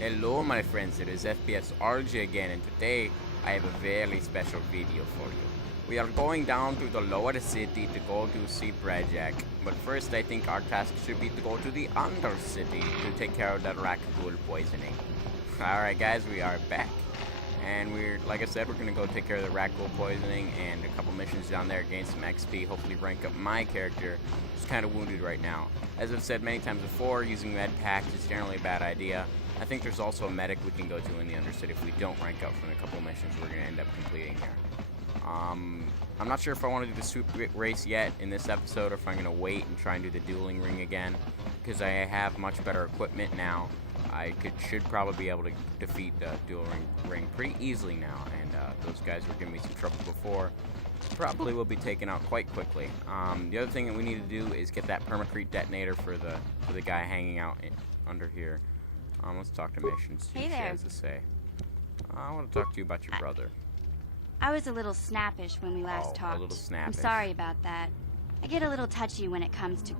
Hello my friends, it is FPS RJ again, and today I have a very special video for you. We are going down to the lower city to go to see Brajak, but first I think our task should be to go to the undercity to take care of that raccoon poisoning. Alright guys, we are back. And like I said, we're gonna go take care of the raccoon poisoning and a couple missions down there, gain some XP, hopefully rank up my character, who's kind of wounded right now. As I've said many times before, using med packs is generally a bad idea. I think there's also a medic we can go to in the undercity if we don't rank up from the couple missions we're gonna end up completing here. I'm not sure if I want to do the swoop race yet in this episode, or if I'm gonna wait and try and do the dueling ring again, because I have much better equipment now. I should probably be able to defeat the dual ring pretty easily now, and those guys were giving me some trouble before. Probably will be taken out quite quickly. The other thing that we need to do is get that permacrete detonator for the guy hanging out under here. Let's talk to missions. See what she has to say. I want to talk to you about your brother. I was a little snappish when we last talked. A little snappish. I'm sorry about that. I get a little touchy when it comes to...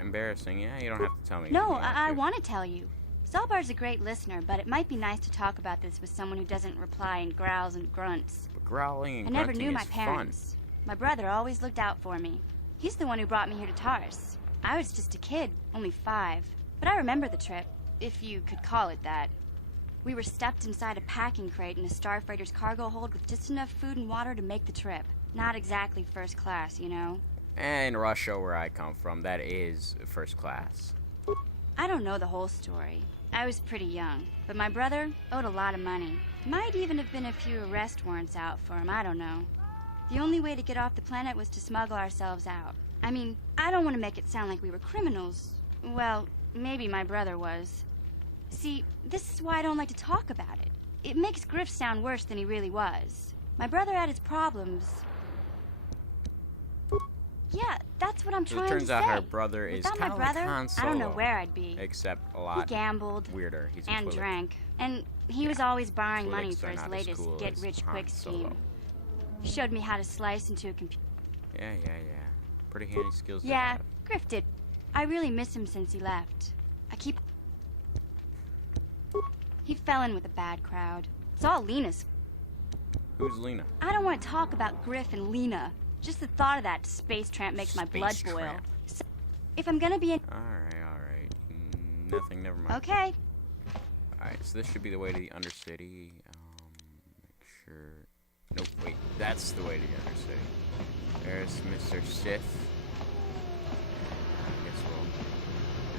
Embarrassing, yeah? You don't have to tell me. No, I want to tell you. Zalbar's a great listener, but it might be nice to talk about this with someone who doesn't reply in growls and grunts. But growling and I never grunting knew my is parents. fun. My brother always looked out for me. He's the one who brought me here to Tars. I was just a kid, only 5. But I remember the trip, if you could call it that. We were stuffed inside a packing crate in a starfreighter's cargo hold with just enough food and water to make the trip. Not exactly first class, you know? And Russia, where I come from, that is first class. I don't know the whole story. I was pretty young, but my brother owed a lot of money. Might even have been a few arrest warrants out for him, I don't know. The only way to get off the planet was to smuggle ourselves out. I mean, I don't want to make it sound like we were criminals. Well, maybe my brother was. See, this is why I don't like to talk about it. It makes Griff sound worse than he really was. My brother had his problems. Yeah, that's what I'm trying to say. It turns out her brother is kind of like Han Solo, I don't know where I'd be. Except a lot He gambled weirder. He's and drank, and he was always borrowing money for his latest cool get-rich-quick scheme. He showed me how to slice into a computer. Yeah. Pretty handy skills. Yeah, Griff did. I really miss him since he left. He fell in with a bad crowd. It's all Lena's. Who's Lena? I don't want to talk about Griff and Lena. Just the thought of that space tramp makes my blood boil. So, if I'm gonna be in... Alright. Nothing, never mind. Okay. Alright, so this should be the way to the undercity. Make sure... Nope, wait. That's the way to the undercity. There's Mr. Sith. I guess we'll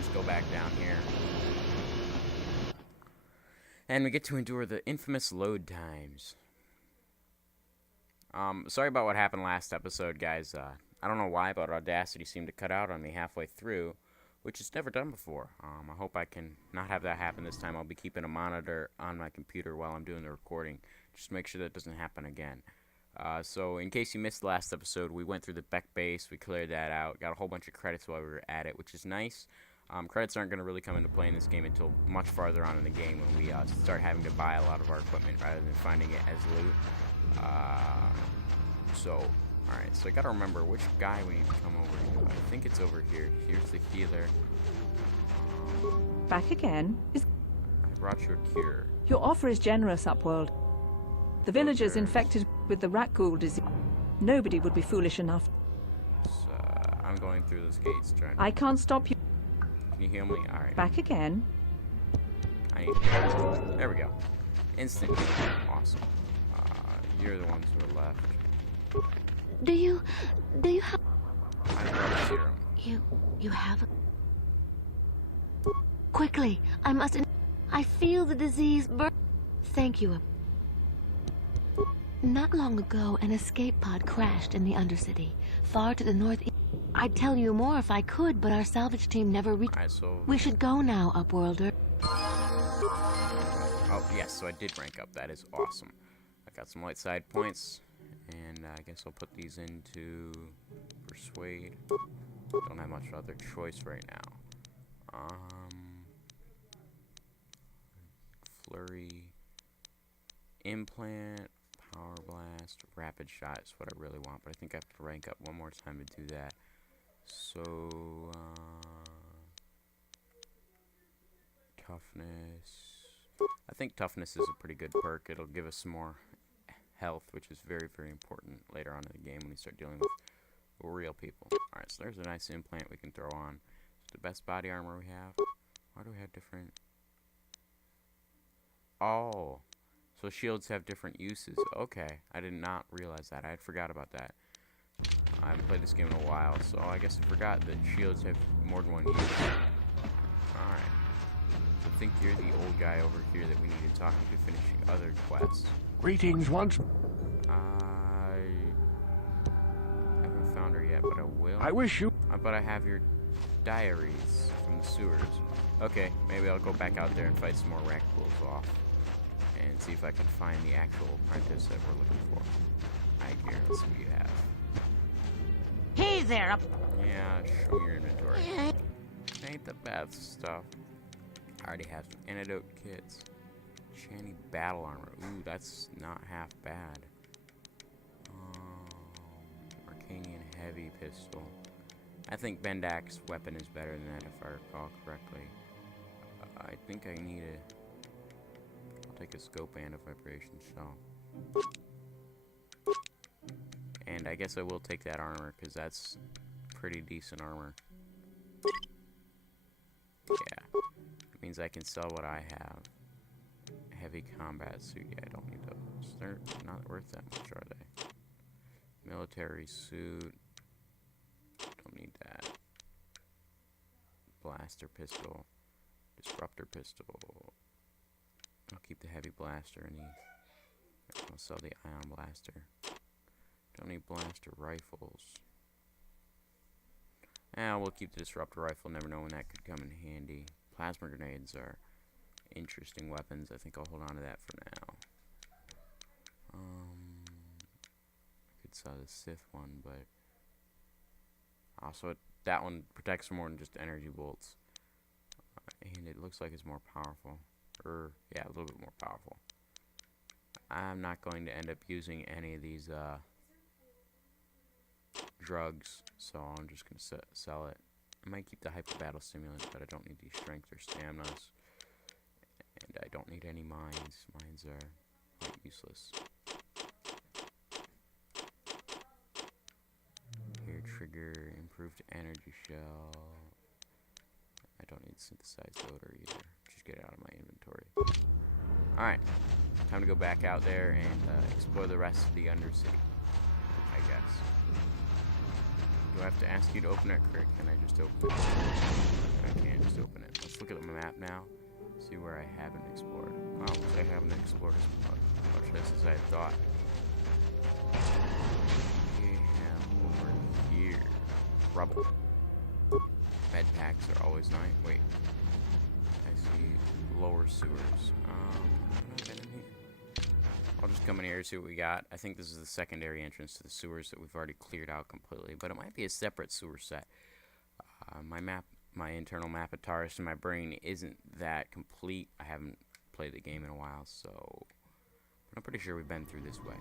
just go back down here. And we get to endure the infamous load times. Sorry about what happened last episode, guys. I don't know why, but Audacity seemed to cut out on me halfway through, which it's never done before. I hope I can not have that happen this time. I'll be keeping a monitor on my computer while I'm doing the recording, just to make sure that doesn't happen again. So in case you missed the last episode, we went through the Beck base, we cleared that out, got a whole bunch of credits while we were at it, which is nice. Credits aren't going to really come into play in this game until much farther on in the game when we start having to buy a lot of our equipment rather than finding it as loot. Alright, so I gotta remember which guy we need to come over to. I think it's over here. Here's the healer. Back again? I brought you a cure. Your offer is generous, Upworld. The villagers infected with the Rakghoul disease. Nobody would be foolish enough. I'm going through those gates trying to... I can't stop you. Can you heal me? Alright. Back again? There we go. Instant heal. Awesome. You're the ones who are left. Do you have... I brought a serum. You have a... Quickly, I feel the disease burn... Thank you. Not long ago, an escape pod crashed in the Undercity, far to the northeast. I'd tell you more if I could, but our salvage team never reached... Alright, so... We should go now, Upworlder. Oh, yes, so I did rank up. That is awesome. I got some light side points, and I guess I'll put these into Persuade. Don't have much other choice right now. Flurry, Implant, Power Blast, Rapid Shot is what I really want, but I think I have to rank up one more time to do that. So, Toughness, I think toughness is a pretty good perk. It'll give us some more health, which is very, very important later on in the game when we start dealing with real people. Alright, so there's a nice implant we can throw on. It's the best body armor we have. Why do we have different... Oh, so shields have different uses. Okay, I did not realize that. I had forgot about that. I haven't played this game in a while, so I guess I forgot that shields have more than one use. Alright. So I think you're the old guy over here that we need to talk to finishing other quests. Greetings once. I haven't found her yet, but I will. I wish you... But I have your diaries from the sewers. Okay, maybe I'll go back out there and fight some more Rakghouls off. And see if I can find the actual apprentice that we're looking for. Alright, here, let's see what you have. Hey there, up. Yeah, show me your inventory. Ain't the best stuff. I already have some antidote kits. Shanty battle armor. Ooh, that's not half bad. Arcanian heavy pistol. I think Bendak's weapon is better than that if I recall correctly. I think I need a... I'll take a scope and a vibration shell. And I guess I will take that armor, because that's pretty decent armor. Yeah. It means I can sell what I have. Heavy combat suit. Yeah, I don't need those. They're not worth that much, are they? Military suit. Don't need that. Blaster pistol. Disruptor pistol. I'll keep the heavy blaster in these. I'll sell the ion blaster. Don't need blaster rifles. We'll keep the disruptor rifle. Never know when that could come in handy. Plasma grenades are interesting weapons. I think I'll hold on to that for now. I could sell the Sith one, but also that one protects more than just energy bolts. And it looks like it's more powerful. Yeah, a little bit more powerful. I'm not going to end up using any of these drugs, so I'm just going to sell it. I might keep the hyper battle stimulant, but I don't need these strength or staminas. And I don't need any mines. Mines are quite useless. Here, trigger, improved energy shell. I don't need synthesized odor either. Just get it out of my inventory. Alright, time to go back out there and explore the rest of the Undercity, I guess. Do I have to ask you to open it, Crick? Can I just open it? I can't just open it. Let's look at the map now. See where I haven't explored. Oh, I haven't explored as much of this as I thought. We have over here. Rubble. Med packs are always nice. Wait. I see lower sewers. I've been in here. I'll just come in here and see what we got. I think this is the secondary entrance to the sewers that we've already cleared out completely, but it might be a separate sewer set. My internal map of Taurus in my brain isn't that complete. I haven't played the game in a while, so but I'm pretty sure we've been through this way.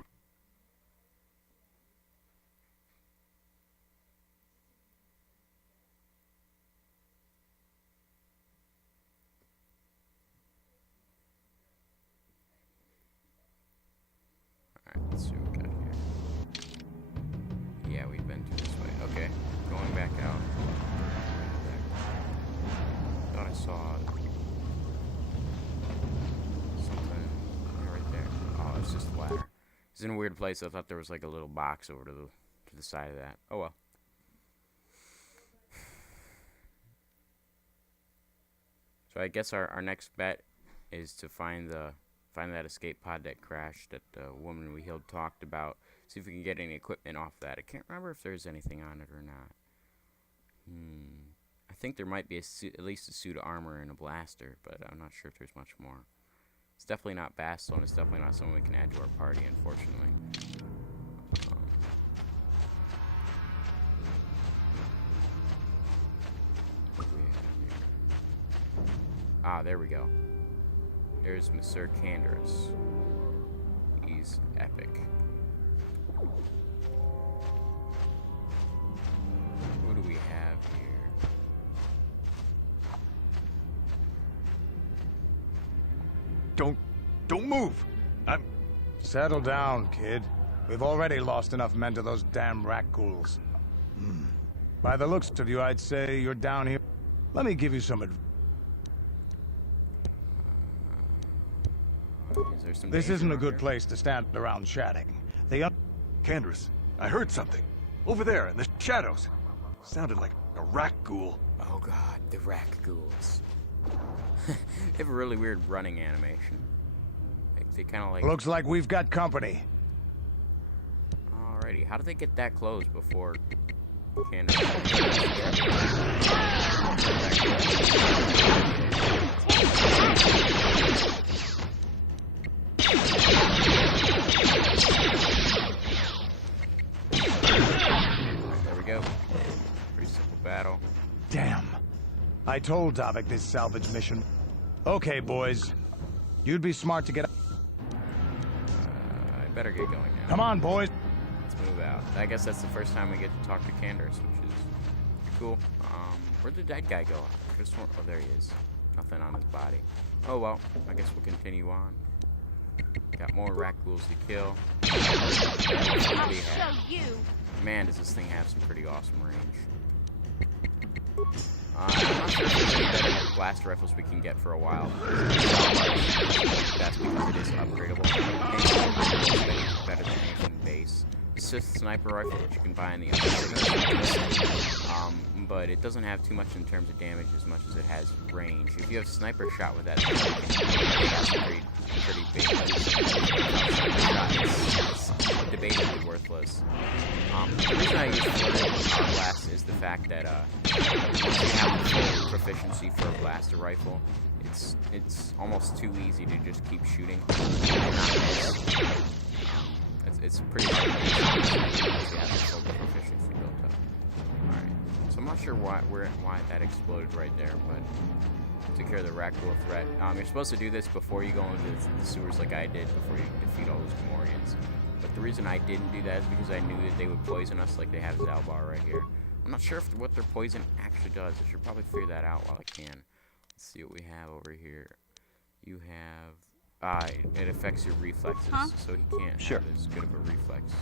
Alright, let's see what we got here. Yeah, we've been through this way. Okay, going back out. Thought I saw something right there. Oh, it's just a ladder. It's in a weird place. I thought there was like a little box over to the side of that. Oh well. So I guess our next bet is to find that escape pod that crashed that the woman we healed talked about. See if we can get any equipment off that. I can't remember if there's anything on it or not. I think there might be at least a suit of armor and a blaster, but I'm not sure if there's much more. It's definitely not Bastel, and it's definitely not someone we can add to our party, unfortunately. What do we have here? Ah, there we go. There's Mr. Canderous. He's epic. Who do we have here? Don't move. Settle down, kid. We've already lost enough men to those damn rat ghouls. By the looks of you, I'd say you're down here. Let me give you some advice. This isn't a good place to stand around chatting. Candace, I heard something. Over there in the shadows. Sounded like a rat ghoul. Oh god, the rat ghouls. They have a really weird running animation. Like, they kind of like... Looks like we've got company. Alrighty, how did they get that close before Candace? There we go. Pretty simple battle. Damn. I told Davik this salvage mission. Okay, boys. You'd be smart to get... I better get going now. Come on, boys. Let's move out. I guess that's the first time we get to talk to Candace, which is cool. Where'd the dead guy go? I could've sworn... Oh, there he is. Nothing on his body. Oh, well. I guess we'll continue on. Got more rat ghouls to kill. I'll show you. Man, does this thing have some pretty awesome range. I'm not sure if there's any better blast rifles we can get for a while. That's because it is upgradable. It's better than anything base. Sith sniper rifle, which you can buy in the but it doesn't have too much in terms of damage as much as it has range. If you have sniper shot with that, pretty big. It's debatably worthless. The reason I use blast is the fact that once you have the full proficiency for a blaster rifle, it's almost too easy to just keep shooting. It's pretty hard to have the full proficiency built up. Alright, so I'm not sure why that exploded right there, but took care of the rat ghoul threat. You're supposed to do this before you go into the sewers like I did, before you defeat all those Gamorreans. But the reason I didn't do that is because I knew that they would poison us like they have Zalbar right here. I'm not sure what their poison actually does. I should probably figure that out while I can. Let's see what we have over here. You have... it affects your reflexes, so he can't have as good of a reflex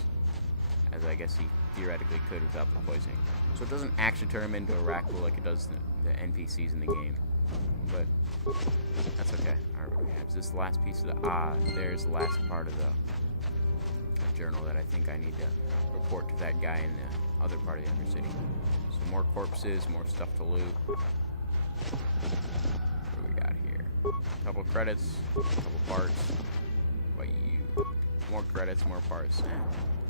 as I guess he theoretically could without the poisoning. So it doesn't actually turn him into a rat ghoul like it does the NPCs in the game. But that's okay. Alright, what do we have? Is this the last piece of the... there's the last part of the journal that I think I need to report to that guy in the other part of the Undercity. So more corpses, more stuff to loot. What do we got here? A couple credits, a couple parts. What about you? More credits, more parts.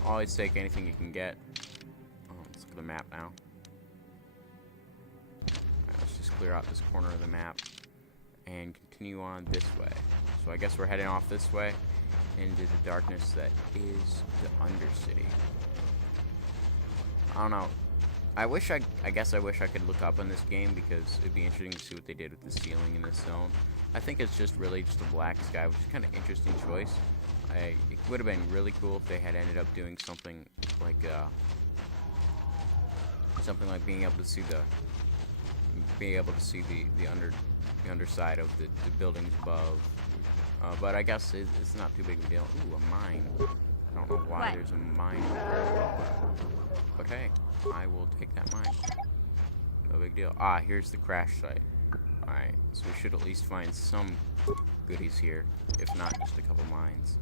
Always take anything you can get. Oh, let's look at the map now. Alright, let's just clear out this corner of the map and continue on this way. So I guess we're heading off this way into the darkness that is the Undercity. I don't know. I guess I wish I could look up on this game because it'd be interesting to see what they did with the ceiling in this zone. I think it's just really just a black sky, which is kind of interesting choice. It would have been really cool if they had ended up doing something like being able to see the underside of the buildings above. But I guess it's not too big of a deal. Ooh, a mine. I don't know why there's a mine over there. But hey, I will take that mine. No big deal. Here's the crash site. Alright, so we should at least find some goodies here, if not just a couple mines.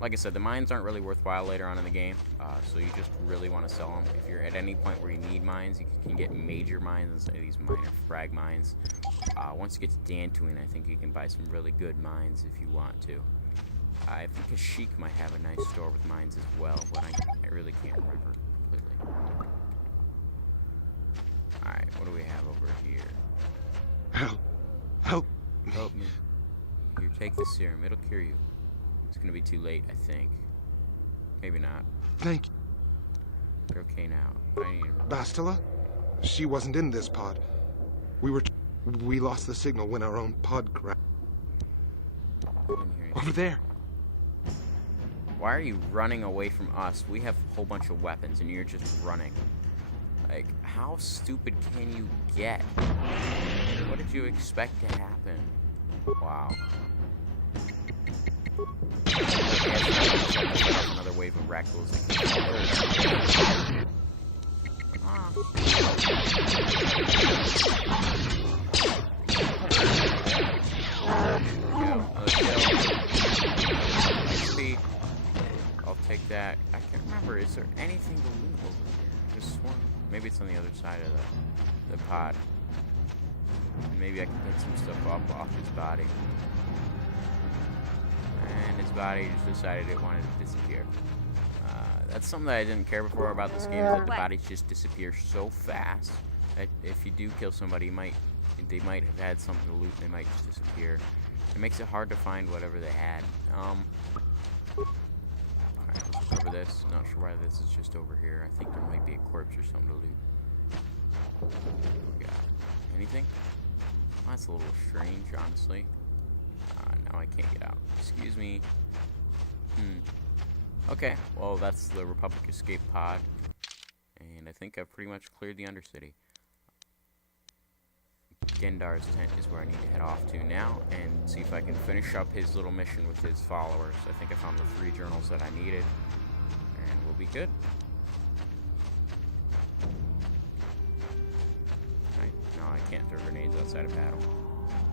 Like I said, the mines aren't really worthwhile later on in the game, so you just really want to sell them. If you're at any point where you need mines, you can get major mines instead of these minor frag mines. Once you get to Dantooine, I think you can buy some really good mines if you want to. I think Kashyyyk might have a nice store with mines as well, but I really can't remember completely. Alright, what do we have over here? Help me. Here, take the serum. It'll cure you. It's gonna be too late, I think. Maybe not. Thank you. You're okay now. But I need to... Bastila? She wasn't in this pod. We lost the signal when our own pod crashed. Over there. Why are you running away from us? We have a whole bunch of weapons and you're just running. Like, how stupid can you get? What did you expect to happen? Wow. Another wave of raccoons. I'll take that. I can't remember. Is there anything to loot over here? Just one. Maybe it's on the other side of the pod. And maybe I can pick some stuff up off his body. And his body just decided it wanted to disappear. That's something that I didn't care before about this game, is that the bodies just disappear so fast that if you do kill somebody, they might have had something to loot and they might just disappear. It makes it hard to find whatever they had. Alright, let's just cover this. Not sure why this is just over here. I think there might be a corpse or something to loot. What we got? Anything? Well, that's a little strange, honestly. Now I can't get out. Excuse me. Okay, well that's the Republic escape pod. And I think I've pretty much cleared the Undercity. Gendar's tent is where I need to head off to now and see if I can finish up his little mission with his followers. I think I found the 3 journals that I needed, and we'll be good. Right, no, I can't throw grenades outside of battle.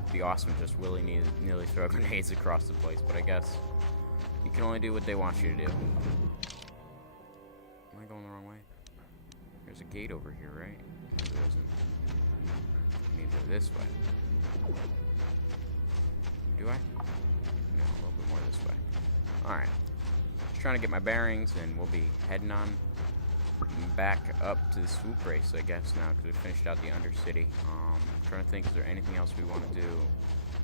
It'd be awesome to just willy-nilly throw grenades across the place, but I guess you can only do what they want you to do. Am I going the wrong way? There's a gate over here, right? No, there isn't. I need to go this way. Do I? No, a little bit more this way. Alright. Just trying to get my bearings, and we'll be heading on back up to the swoop race, I guess, now, because we finished out the Undercity. Trying to think, is there anything else we want to do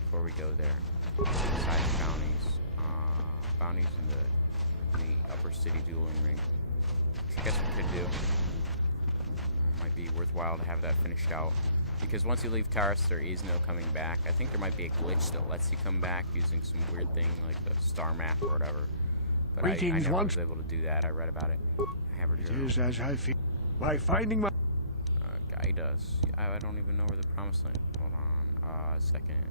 before we go there? Side bounties. Bounties in the upper city dueling ring. Which I guess we could do. Might be worthwhile to have that finished out. Because once you leave Taris, there is no coming back. I think there might be a glitch that lets you come back using some weird thing like the star map or whatever. But I never was able to do that. I read about it. I have a journal. It is as I feel. By finding my... Guy does. I don't even know where the promised land... Hold on. A second.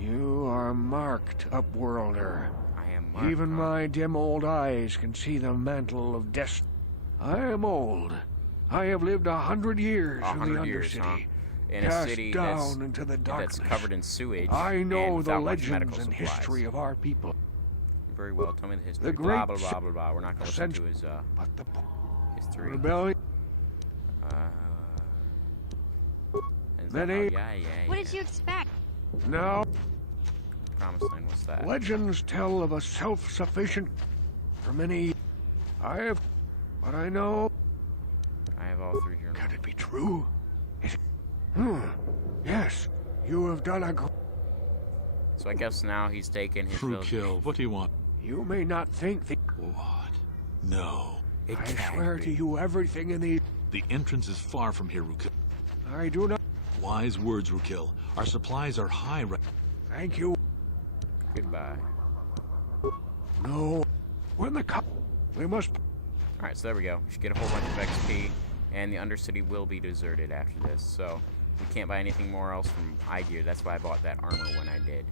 You are marked, Upworlder. I am marked. Even my dim old eyes can see the mantle of destiny. I am old. I have lived 100 years in the Undercity. In a city down into the darkness. That's covered in sewage. I know and the legends and history of our people. Very well. Tell me the history. The great blah, blah, blah, blah, blah. We're not going to listen to his history. Rebellion. Many. Yeah. What did you expect? No. Promised land, what's that? Legends tell of a self-sufficient for many. I have, but I know. I have all 3 journals. Can it be true? Yes, you have done a. So I guess now he's taken his Fruitkill, what do you want? You may not think the. What? No. It I can't swear be. to you, everything in the. The entrance is far from here, Rukil. I do not. Wise words, Rukil. Our supplies are high right. Thank you. Goodbye. No. When the we must. Alright, so there we go. We should get a whole bunch of XP, and the Undercity will be deserted after this, so we can't buy anything more else from iGear. That's why I bought that armor when I did.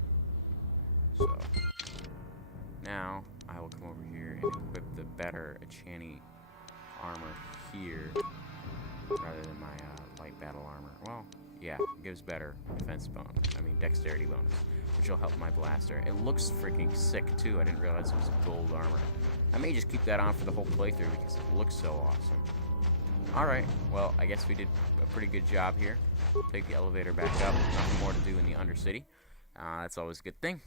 So, now I will come over here and equip the better Achani armor here, rather than my light battle armor. Well, yeah, it gives better defense bonus. I mean, dexterity bonus, which will help my blaster. It looks freaking sick, too. I didn't realize it was gold armor. I may just keep that on for the whole playthrough because it looks so awesome. Alright, well, I guess we did a pretty good job here. Take the elevator back up. Nothing more to do in the Undercity. That's always a good thing.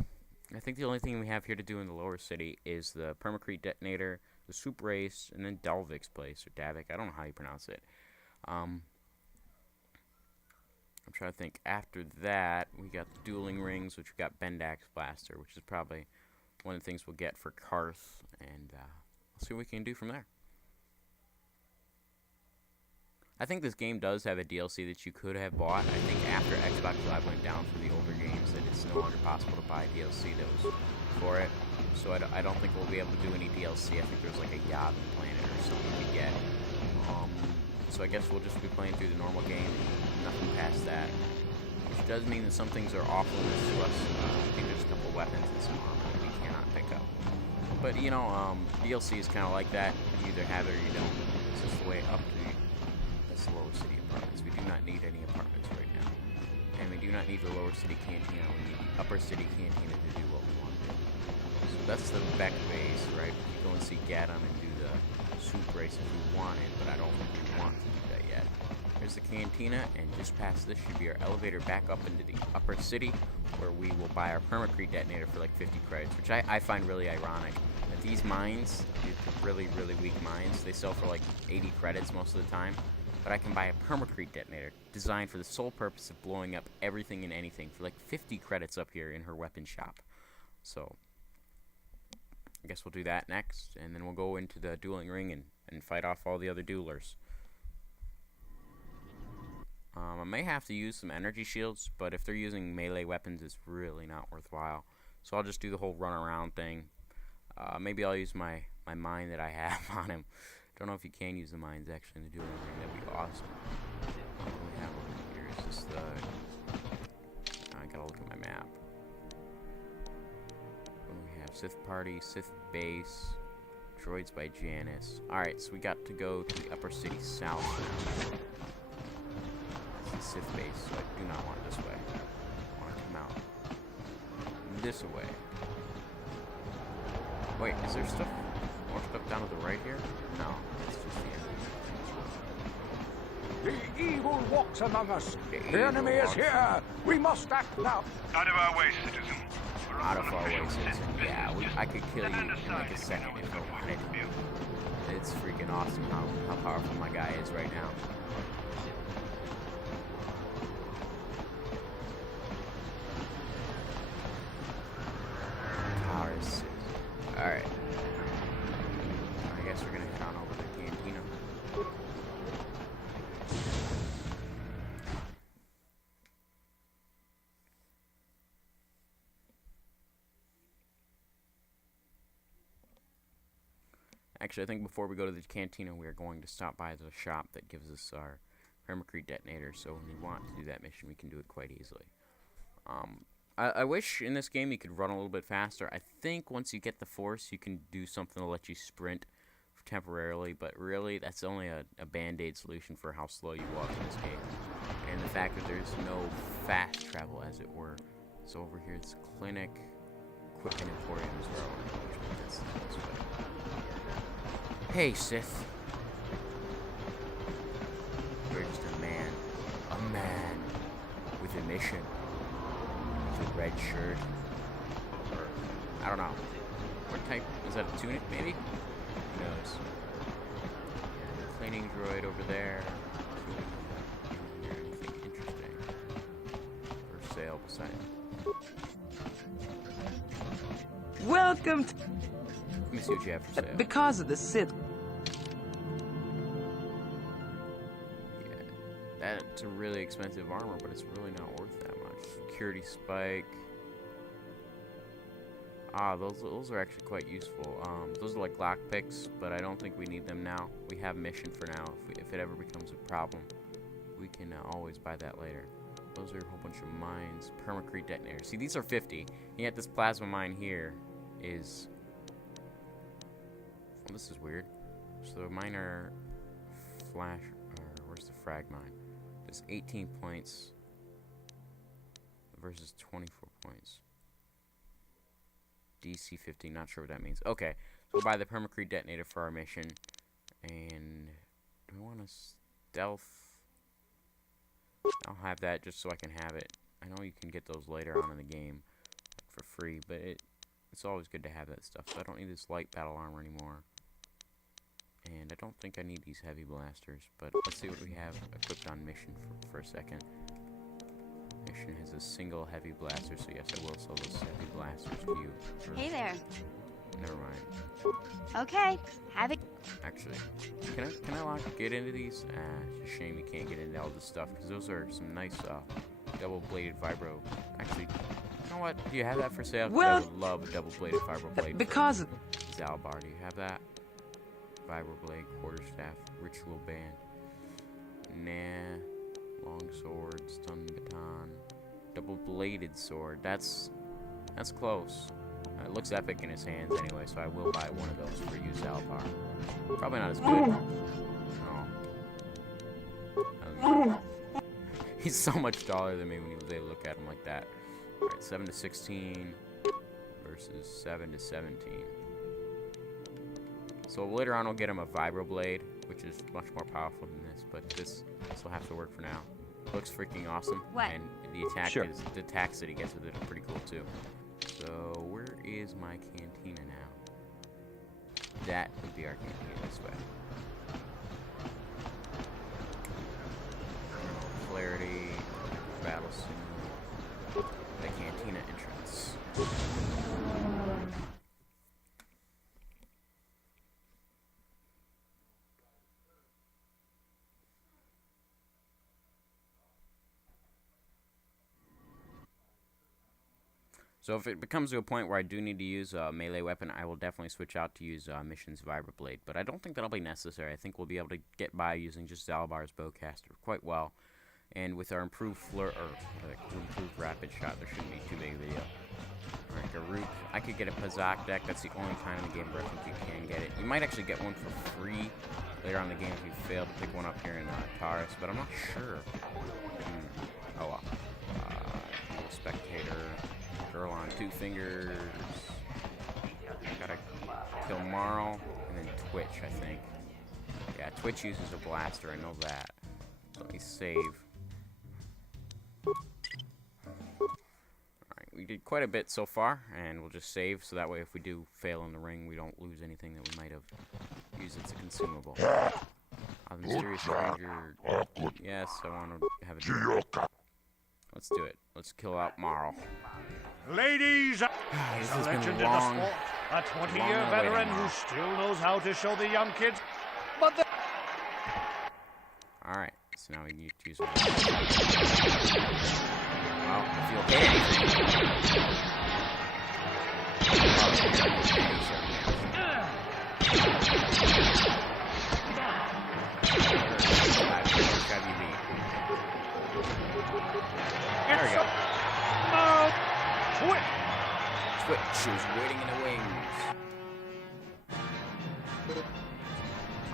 I think the only thing we have here to do in the lower city is the Permacrete Detonator, the Soup Race, and then Dalvik's place, or Davik. I don't know how you pronounce it. I'm trying to think. After that, we got the Dueling Rings, which we got Bendak's Blaster, which is probably one of the things we'll get for Karth, and we'll see what we can do from there. I think this game does have a DLC that you could have bought. I think after Xbox Live went down for the older games that it's no longer possible to buy DLC that was for it. So I don't think we'll be able to do any DLC. I think there's like a Yavin planet or something to get. So I guess we'll just be playing through the normal game, nothing past that. Which does mean that some things are off limits to us. I think there's a couple weapons and some armor that we But you know, DLC is kind of like that. You either have it or you don't. It's just the way up to the lower city apartments. We do not need any apartments right now, and we do not need the lower city cantina. We need the upper city cantina to do what we want to do. So that's the back base, right? We can go and see Gaddam and do the soup race if we wanted, but I don't think we want to do that yet. Here's the cantina, and just past this should be our elevator back up into the upper city, where we will buy our permacrete detonator for like 50 credits, which I find really ironic. That these mines, these really, really weak mines, they sell for like 80 credits most of the time, but I can buy a permacrete detonator designed for the sole purpose of blowing up everything and anything for like 50 credits up here in her weapon shop. So, I guess we'll do that next, and then we'll go into the dueling ring and fight off all the other duelers. I may have to use some energy shields, but if they're using melee weapons, it's really not worthwhile. So I'll just do the whole run around thing. Maybe I'll use my mine that I have on him. Don't know if you can use the mines actually in the dueling ring. That'd be awesome. What do we have over here? Is this the... I gotta look at my map. What do we have? Sith Party, Sith Base, Droids by Janice. Alright, so we got to go to the upper city south now. Sith base, so I do not want it this way. I want to come out this way. Wait, is there more stuff down to the right here? No, it's just the enemy. The evil walks among us. The enemy is here. We must act now. Out of our way, citizen. Out of our way, citizen. Yeah, I could kill you in like a second if I wanted. It's freaking awesome how powerful my guy is right now. Alright. I guess we're gonna head on over to the cantina. Actually, I think before we go to the cantina, we are going to stop by the shop that gives us our permacrete detonator, so when we want to do that mission, we can do it quite easily. I wish in this game you could run a little bit faster. I think once you get the Force, you can do something to let you sprint temporarily, but really that's only a band-aid solution for how slow you walk in this game. And the fact that there's no fast travel, as it were. So over here, it's Clinic, Equipment Emporium as well. That's this way. Hey, Sith. You're just a man with a mission. A red shirt, or I don't know. What type? Is that a tunic, maybe? Who knows? Cleaning droid over there. Anything interesting for sale beside it? Welcome to... Let me see what you have for sale. Because of the Sith. Yeah, that's a really expensive armor, but it's really not worth that much. Security spike. Ah, those are actually quite useful. Those are like lockpicks, but I don't think we need them now. We have mission for now. If it ever becomes a problem, we can always buy that later. Those are a whole bunch of mines. Permacrete detonators. See, these are 50. And yet this plasma mine here is... Well, this is weird. So the miner flash... where's the frag mine? It's 18 points versus 24 points. DC 15, not sure what that means. Okay, so we'll buy the permacrete detonator for our mission. And do we want to stealth? I'll have that just so I can have it. I know you can get those later on in the game for free, but it's always good to have that stuff. So I don't need this light battle armor anymore. And I don't think I need these heavy blasters, but let's see what we have equipped on mission for a second. Mission has a single heavy blaster, so yes, I will sell those heavy blasters to you. Hey there. Never mind. Okay, have it. Actually, can I get into these? It's a shame you can't get into all this stuff, because those are some nice double-bladed vibro. Actually, you know what? Do you have that for sale? Well, I would love a double-bladed vibro blade. Because... Zalbar, do you have that? Vibro blade, quarterstaff, ritual band. Nah. Long sword, stun baton, double-bladed sword. That's close. It looks epic in his hands anyway, so I will buy one of those for you, Zalbar. Probably not as good. No. He's so much taller than me when he was able to look at him like that. Alright, 7 to 16 versus 7 to 17. So later on, I'll get him a vibroblade, which is much more powerful than this, but this will have to work for now. Looks freaking awesome. What? And the attacks that he gets with it are pretty cool too. So where is my cantina now? That would be our cantina this way. Clarity, battle scene, the cantina entrance. So if it becomes to a point where I do need to use a melee weapon, I will definitely switch out to use Mission's Vibroblade. But I don't think that'll be necessary. I think we'll be able to get by using just Zalbar's Bowcaster quite well. And with our improved improved Rapid Shot, there shouldn't be too big of a deal. Alright, Garuk. I could get a Pazak deck. That's the only time in the game where I think you can get it. You might actually get one for free later on in the game if you fail to pick one up here in Taurus, but I'm not sure. Oh well. Spectator. Girl on 2 fingers. Gotta kill Marl, and then Twitch, I think. Yeah, Twitch uses a blaster, I know that. Let me save. Alright, we did quite a bit so far, and we'll just save, so that way if we do fail in the ring, we don't lose anything that we might have used as a consumable. The mysterious stranger. Yes, I want to have it. Let's do it. Let's kill out Marl. Ladies, This a has been legend long. in the sport, a 20-year long veteran waiting, who Marl. still knows how to show the young kids. But the Alright, so now we need to use it. Well, if you okay there we go. no twit. Twitch is waiting in the wings.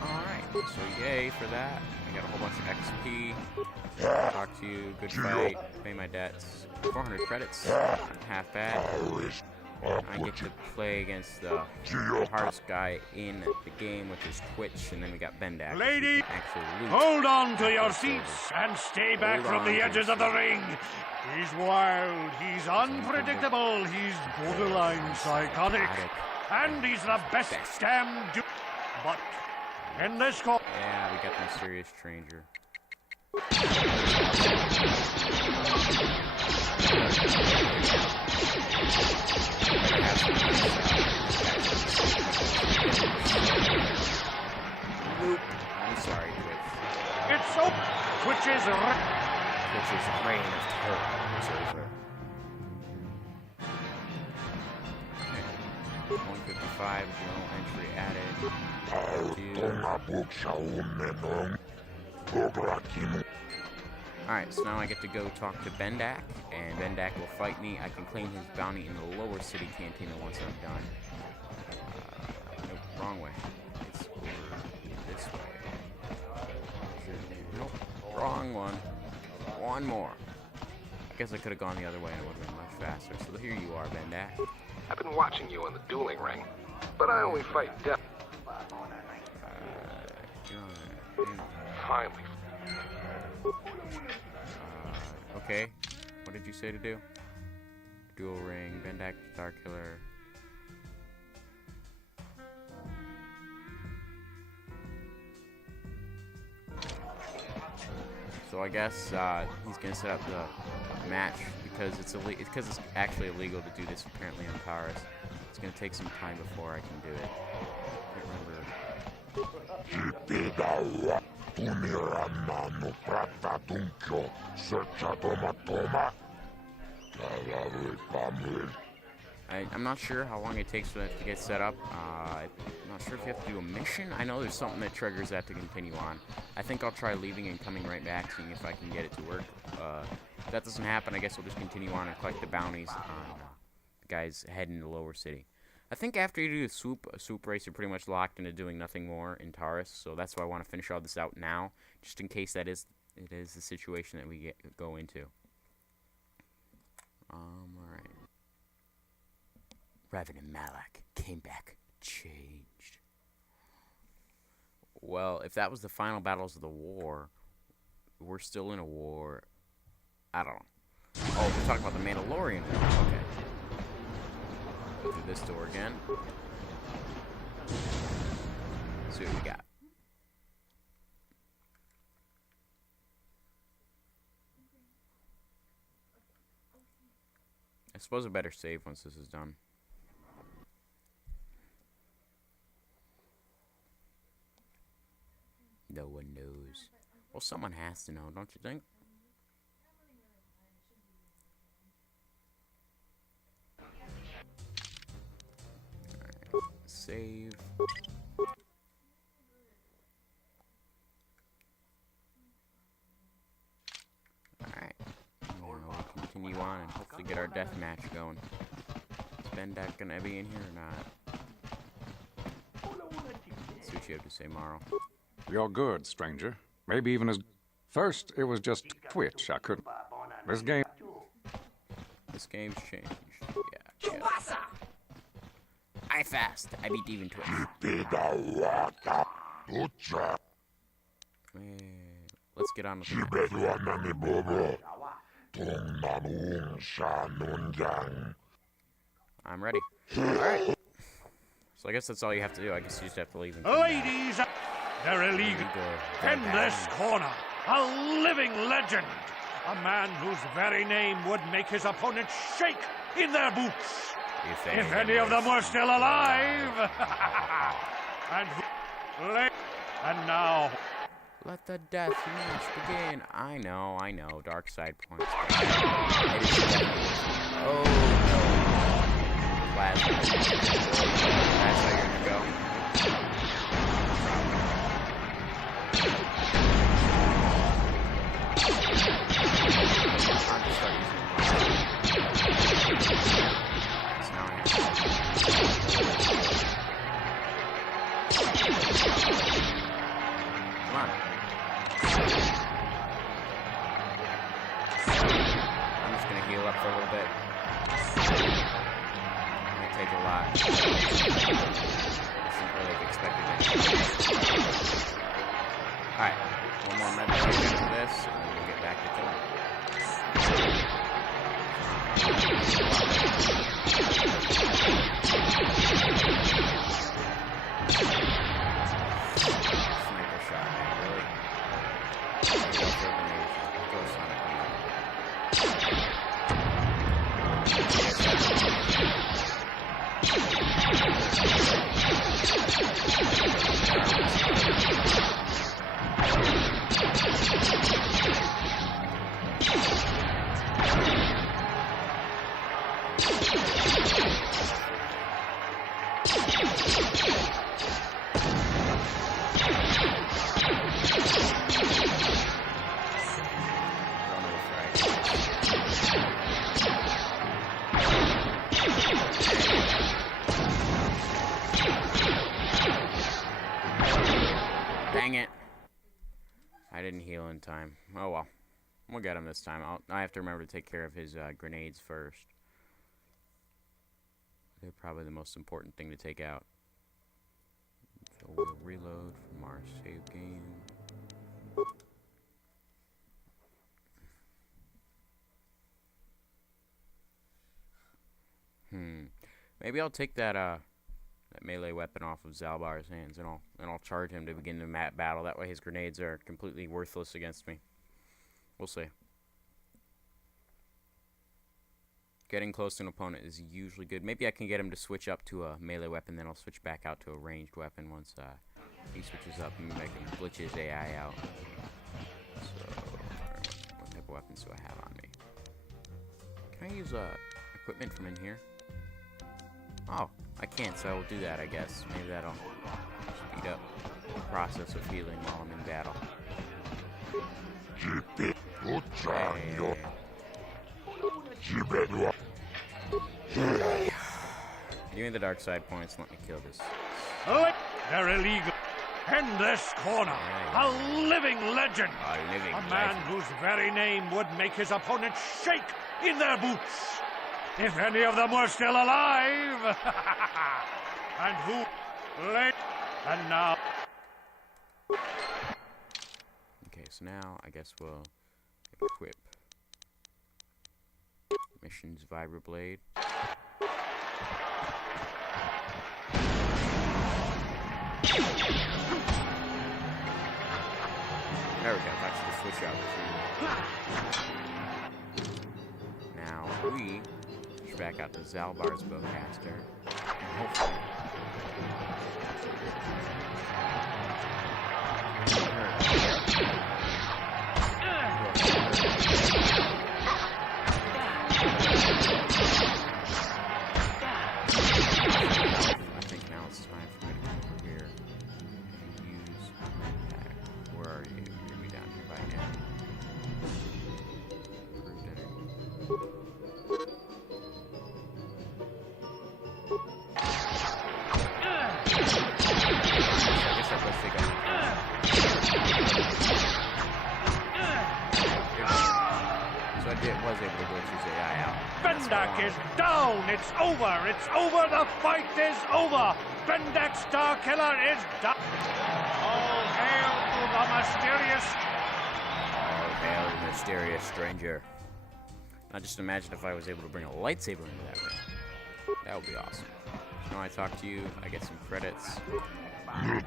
Alright, so yay for that. I got a whole bunch of XP. Talk to you, good fight, pay my debts. 400 credits, not half bad. I get to play against the hardest guy in the game, which is Twitch, and then we got Bendak. Lady, Actually, hold on to your seats and stay back Hold from on the to edges your of the ring. He's wild, he's unpredictable, he's borderline psychotic, and he's the best scam dude. But in this call, Yeah, we got the mysterious stranger. Nope. I'm sorry, Twitch. it's so Twitch's Twitch's reign of terror is over. Okay. 155, journal entry added. Alright, so now I get to go talk to Bendak, and Bendak will fight me. I can claim his bounty in the lower city cantina once I'm done. Nope, wrong way. It's over this way. Nope, wrong one. One more. I guess I could have gone the other way and it would have been much faster. So here you are, Bendak. I've been watching you in the dueling ring, but I only fight death. Finally. Okay. What did you say to do? Dual ring, Bendak, Star Killer. So I guess he's gonna set up the match because it's actually illegal to do this apparently on Taurus. It's gonna take some time before I can do it. I can't remember. I'm not sure how long it takes for that to get set up. I'm not sure if you have to do a mission. I know there's something that triggers that to continue on. I think I'll try leaving and coming right back, seeing if I can get it to work. If that doesn't happen, I guess we'll just continue on and collect the bounties on guys head in the lower city. I think after you do a swoop race, you're pretty much locked into doing nothing more in Taurus. So that's why I want to finish all this out now, just in case it is the situation that we go into. Alright. Revan and Malak came back changed. Well, if that was the final battles of the war, we're still in a war. I don't know. Oh, we're talking about the Mandalorian. Okay. Go through this door again. See what we got. I suppose I better save once this is done. No one knows. Well, someone has to know, don't you think? Alright, save. Alright. We'll continue on and hopefully get our death match going. Is Bendak gonna be in here or not? Let's see what you have to say, Morrow. You're good, stranger. Maybe even as... First, it was just Twitch. I couldn't... This game's changed. Yeah. I fast. I beat even Twitch. Let's get on with it. I'm ready. Alright. So I guess that's all you have to do. I guess you just have to leave and come Ladies, they're illegal. Endless Corner, a living legend. A man whose very name would make his opponents shake in their boots. If any of them were still alive. And now... Let the death match begin. I know. Dark side points. Oh, no. Plasma. That's how you're gonna go. I'm just starting using Come on. I'm just gonna heal up for a little bit. Might take a lot. Isn't really expected it. Alright, one more med after this, and then we'll get back to killing. Sniper shot, man, really? Go for a grenade. Go Sonic Dang it. I didn't heal in time. Oh well. We'll get him this time. I have to remember to take care of his grenades first. They're probably the most important thing to take out. So we'll reload from our save game. Maybe I'll take that melee weapon off of Zalbar's hands, and I'll charge him to begin the battle. That way his grenades are completely worthless against me. We'll see. Getting close to an opponent is usually good. Maybe I can get him to switch up to a melee weapon, then I'll switch back out to a ranged weapon once he switches up and make him glitch his AI out. So, what type of weapons do I have on me? Can I use equipment from in here? Oh, I can't, so I will do that, I guess. Maybe that'll speed up the process of healing while I'm in battle. Hey. Give me the dark side points. Let me kill this. They're illegal. Endless Corner, a living legend. A man whose very name would make his opponents shake in their boots. If any of them were still alive. And who late and now. Okay, so now I guess we'll equip Mission's Vibroblade. There we go, that's the switch out. Now we switch back out to Zalbar's Bowcaster. And hopefully I think now it's time for me to come over here and use that. Where are you? You're gonna be down here by now. Improved energy. I guess that does take up. So I was able to glitch his AI out. Bendak is down! It's over! It's over! The fight is over! Bendak Starkiller is down! All hail to the mysterious... All hail the mysterious stranger. Now just imagine if I was able to bring a lightsaber into that ring. That would be awesome. Now I talk to you, I get some credits. Nah.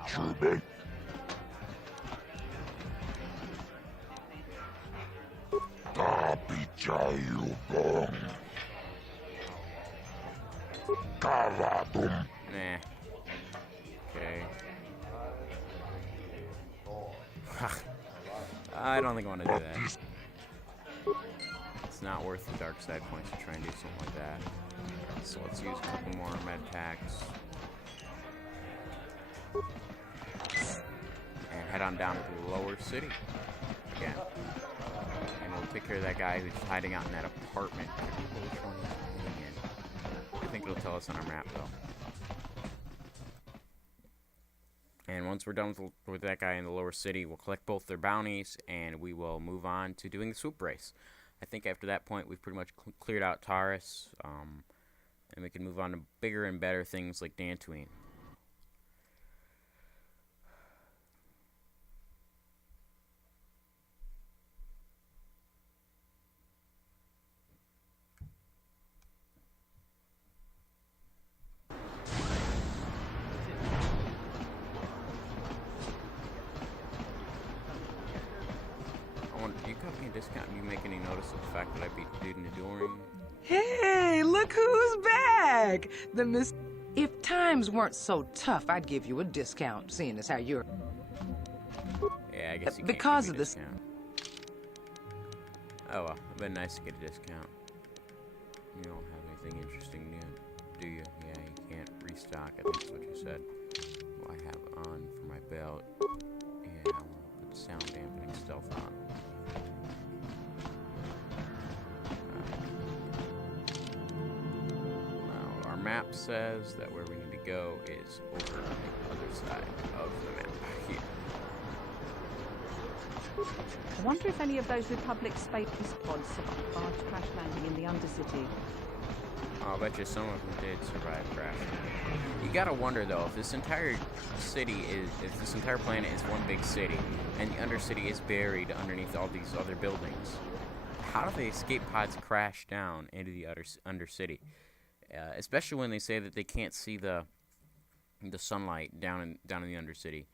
Okay. I don't think I want to do that. It's not worth the dark side points to try and do something like that. So let's use a couple more med packs. And head on down to the lower city again. And we'll take care of that guy who's hiding out in that apartment. I don't know which one he's hiding in. I think it'll tell us on our map though. And once we're done with that guy in the lower city, we'll collect both their bounties and we will move on to doing the swoop race. I think after that point we've pretty much cleared out Taurus, and we can move on to bigger and better things like Dantooine. You got me a discount. You make any notice of the fact that I beat the dude in the duel ring? Hey, look who's back! The Miss. If times weren't so tough, I'd give you a discount, seeing as how you're. Yeah, I guess you can't because give of me a this. discount. Oh well, it'd been nice to get a discount. You don't have anything interesting new, do you? Yeah, you can't restock. I think that's what you said. What I have on for my belt. Yeah, I want to put sound dampening stealth on. Map says that where we need to go is over on the other side of the map here. I wonder if any of those Republic space pods survived barge crash landing in the Undercity. I'll bet you some of them did survive crashing. You gotta wonder though, if this entire city is, if this entire planet is one big city, and the Undercity is buried underneath all these other buildings, how do the escape pods crash down into the Undercity? Especially when they say that they can't see the sunlight down in the Undercity.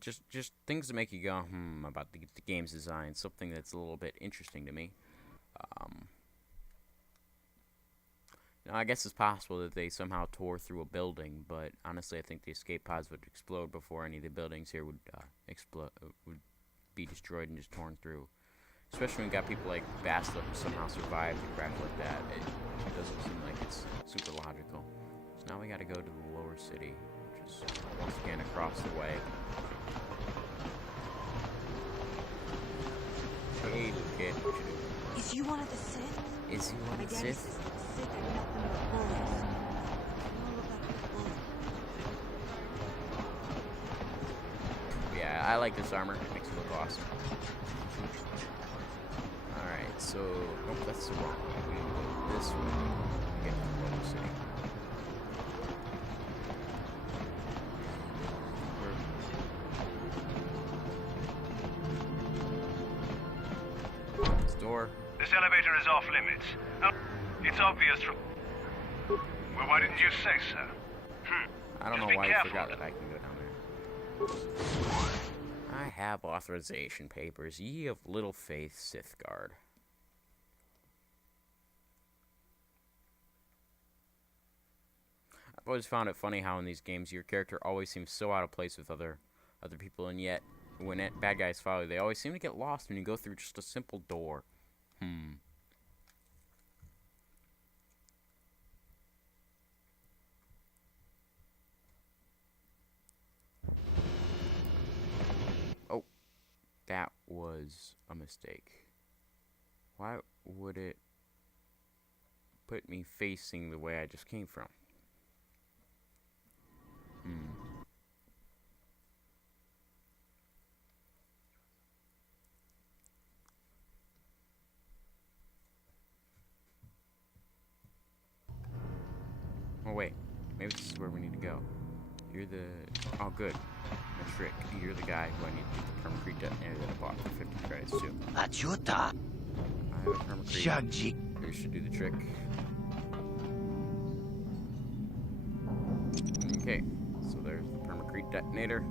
Just things to make you go about the game's design. Something that's a little bit interesting to me. Now I guess it's possible that they somehow tore through a building, but honestly I think the escape pods would explode before any of the buildings here would would be destroyed and just torn through. Especially when you got people like Bastila who somehow survived a crash like that. It doesn't seem like it's super logical. So now we gotta go to the lower city, which is once again across the way. Hey, little kid, what you doing? Is you one of the Sith? Is he one of the Sith? Sick and nothing but bullies. All of I like this armor. It makes it look awesome. Alright, so... Nope, that's the wrong way. We go this way to get to the Lower City. This door. This elevator is off limits. It's obvious from... Well, why didn't you say so? I don't know why you forgot that I can go down there. I have authorization papers. Ye of little faith, Sith Guard. I've always found it funny how in these games your character always seems so out of place with other people, and yet when bad guys follow you, they always seem to get lost when you go through just a simple door. Oh, that was a mistake. Why would it put me facing the way I just came from? Oh wait, maybe this is where we need to go. You're the... Oh good. The trick. You're the guy who I need to get the permacrete detonator that I bought for 50 credits too. Achuta. I have a permacrete. You should do the trick. Okay, so there's the permacrete detonator.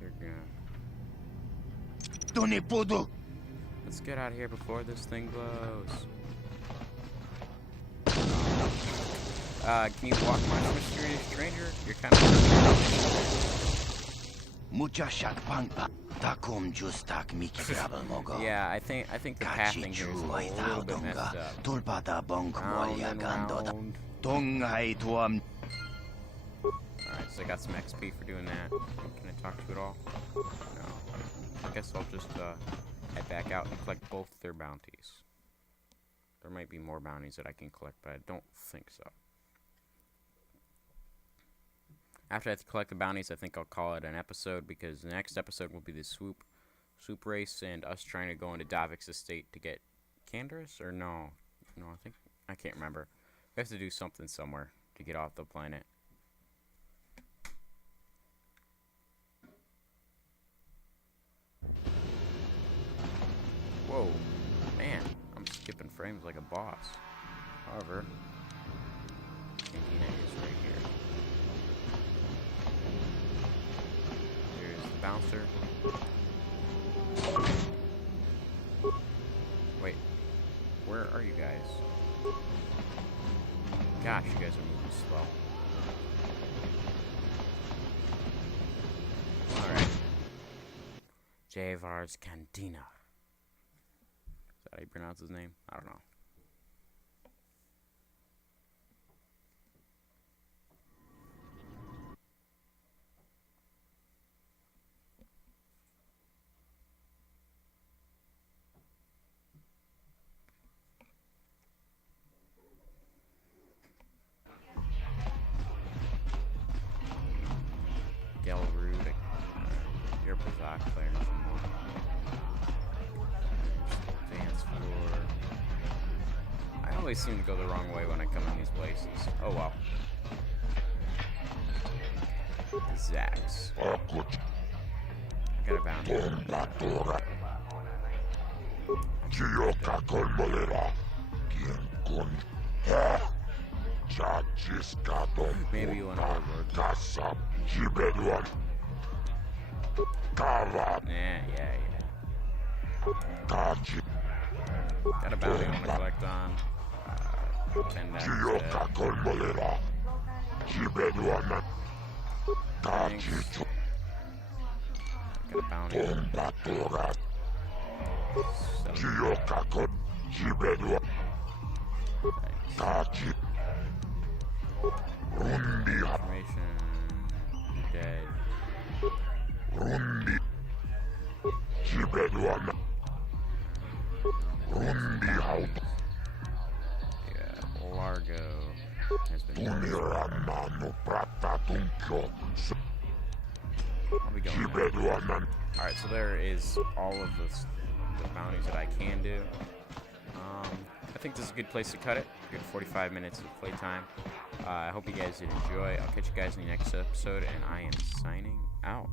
They're gonna... Let's get out of here before this thing blows. Can you walk much, mysterious stranger? You're kind of... Yeah, I think the pathing here is a little bit messed up. Alright, so I got some XP for doing that. Can I talk to it all? No. I guess I'll just head back out and collect both their bounties. There might be more bounties that I can collect, but I don't think so. After I collect the bounties, I think I'll call it an episode, because the next episode will be the swoop race and us trying to go into Davik's estate to get Candaris, or no, I can't remember. We have to do something somewhere to get off the planet. Whoa, man, I'm skipping frames like a boss. However, Cantina is right here. There's the bouncer. Wait, where are you guys? Gosh, you guys are moving slow. Alright. Javar's Cantina. Is that how you pronounce his name? I don't know. I always seem to go the wrong way when I come in these places. Oh well. Zax. I got a bounty. Maybe you want to overwork. Yeah. Got a bounty I want to collect on. 10 Got a bounty. Information. Dead. Yeah, Largo has been I'll be going. Alright, so there is all of the bounties that I can do. I think this is a good place to cut it. Good 45 minutes of playtime. I hope you guys did enjoy. I'll catch you guys in the next episode, and I am signing out.